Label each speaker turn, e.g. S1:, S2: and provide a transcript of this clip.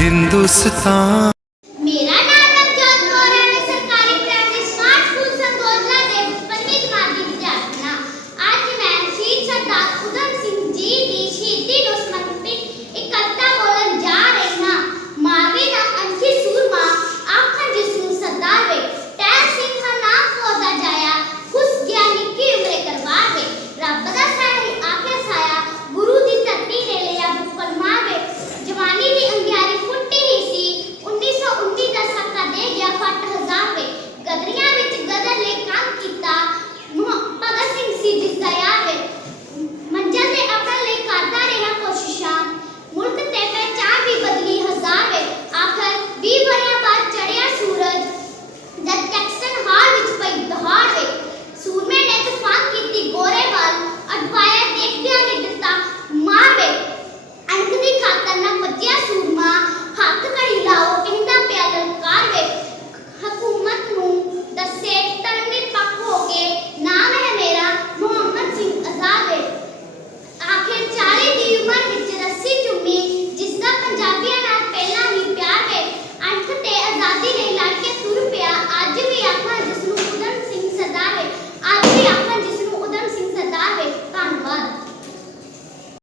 S1: Hindustan